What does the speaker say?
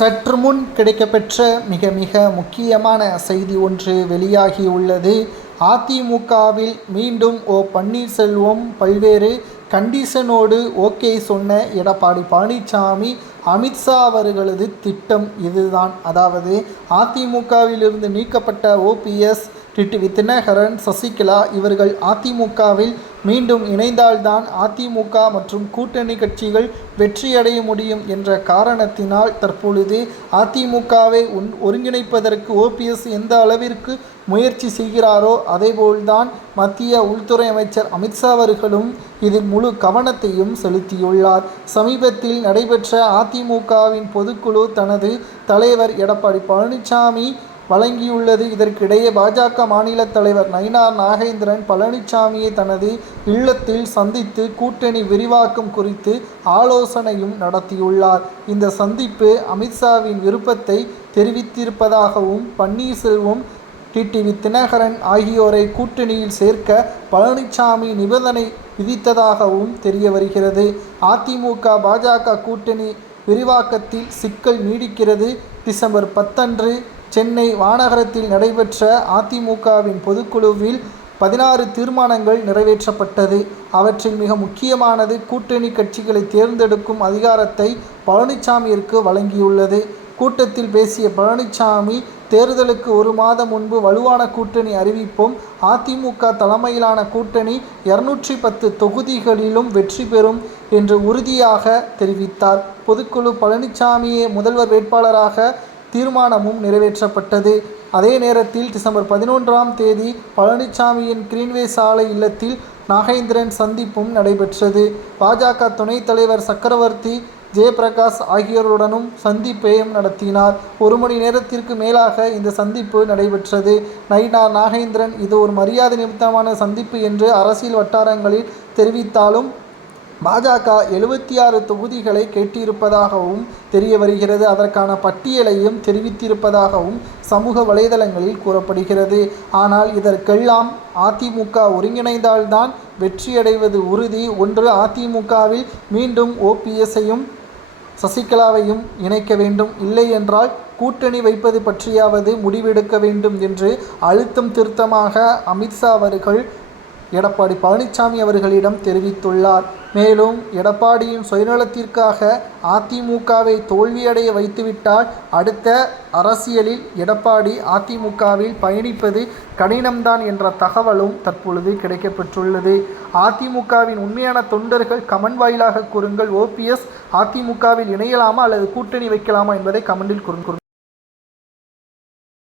சற்று முன் கிடைக்கப்பெற்ற மிக மிக முக்கியமான செய்தி ஒன்று வெளியாகியுள்ளது. அதிமுகவில் மீண்டும் பன்னீர்செல்வம் பல்வேறு கண்டிஷனோடு ஓகே சொன்ன எடப்பாடி பழனிசாமி, அமித்ஷா அவர்களது திட்டம் இதுதான். அதாவது அதிமுகவிலிருந்து நீக்கப்பட்ட ஓபிஎஸ், டிடிவி தினகரன், சசிகலா இவர்கள் அதிமுகவில் மீண்டும் இணைந்தால்தான் அதிமுக மற்றும் கூட்டணி கட்சிகள் வெற்றியடைய முடியும் என்ற காரணத்தினால் தற்பொழுது அதிமுகவை ஒருங்கிணைப்பதற்கு ஓபிஎஸ் எந்த அளவிற்கு முயற்சி செய்கிறாரோ அதேபோல்தான் மத்திய உள்துறை அமைச்சர் அமித்ஷா அவர்களும் இதில் முழு கவனத்தையும் செலுத்தியுள்ளார். சமீபத்தில் நடைபெற்ற அதிமுகவின் பொதுக்குழு தனது தலைவர் எடப்பாடி பழனிசாமி வழங்கியுள்ளது. இதற்கிடையே பாஜக மாநில தலைவர் நயினார் நாகேந்திரன் பழனிசாமியை தனது இல்லத்தில் சந்தித்து கூட்டணி விரிவாக்கம் குறித்து ஆலோசனையும் நடத்தியுள்ளார். இந்த சந்திப்பு அமித்ஷாவின் விருப்பத்தை தெரிவித்திருப்பதாகவும், பன்னீர்செல்வம், டிடிவி தினகரன் ஆகியோரை கூட்டணியில் சேர்க்க பழனிசாமி நிபந்தனை விதித்ததாகவும் தெரிய வருகிறது. அதிமுக பாஜக கூட்டணி விரிவாக்கத்தில் சிக்கல் நீடிக்கிறது. டிசம்பர் 10 அன்று சென்னை மாநகரத்தில் நடைபெற்ற அதிமுகவின் பொதுக்குழுவில் 16 தீர்மானங்கள் நிறைவேற்றப்பட்டது. அவற்றில் மிக முக்கியமானது கூட்டணி கட்சிகளை தேர்ந்தெடுக்கும் அதிகாரத்தை பழனிசாமியிற்கு வழங்கியுள்ளது. கூட்டத்தில் பேசிய பழனிசாமி, தேர்தலுக்கு 1 மாதம் முன்பு வலுவான கூட்டணி அறிவிப்போம். அதிமுக தலைமையிலான கூட்டணி 210 தொகுதிகளிலும் வெற்றி பெறும் என்று உறுதியாக தெரிவித்தார். பொதுக்குழு பழனிசாமியே முதல்வர் வேட்பாளராக தீர்மானமும் நிறைவேற்றப்பட்டது. அதே நேரத்தில் டிசம்பர் 11ஆம் தேதி பழனிசாமியின் கிரீன்வே சாலை இல்லத்தில் நாகேந்திரன் சந்திப்பும் நடைபெற்றது. பாஜக துணைத் தலைவர் சக்கரவர்த்தி, ஜெயபிரகாஷ் ஆகியோருடனும் சந்திப்பையும் நடத்தினார். 1 மணி நேரத்திற்கு மேலாக இந்த சந்திப்பு நடைபெற்றது. நயினார் நாகேந்திரன் இது ஒரு மரியாதை நிமித்தமான சந்திப்பு என்று அரசியல் வட்டாரங்களில் தெரிவித்தாலும் பாஜக 76 தொகுதிகளை கேட்டிருப்பதாகவும் தெரிய வருகிறது. அதற்கான பட்டியலையும் தெரிவித்திருப்பதாகவும் சமூக வலைதளங்களில் கூறப்படுகிறது. ஆனால் இதற்கெல்லாம் அதிமுக ஒருங்கிணைந்தால்தான் வெற்றியடைவது உறுதி. ஒன்று, அதிமுகவில் மீண்டும் ஓபிஎஸ்ஸையும் சசிகலாவையும் இணைக்க வேண்டும், இல்லை என்றால் கூட்டணி வைப்பது பற்றியாவது முடிவெடுக்க வேண்டும் என்று அழுத்தம் திருத்தமாக அமித்ஷா அவர்கள் எடப்பாடி பழனிசாமி அவர்களிடம் தெரிவித்துள்ளார். மேலும் எடப்பாடியின் சுயநலத்திற்காக அதிமுகவை தோல்வியடைய வைத்துவிட்டால் அடுத்த அரசியலில் எடப்பாடி அதிமுகவில் பயணிப்பது கடினம்தான் என்ற தகவலும் தற்பொழுது கிடைக்கப்பெற்றுள்ளது. அதிமுகவின் உண்மையான தொண்டர்கள் கமெண்ட் வாயிலாக கூறுங்கள். ஓபிஎஸ் அதிமுகவில் இணையலாமா அல்லது கூட்டணி வைக்கலாமா என்பதை கமெண்டில் கூறுங்கள்.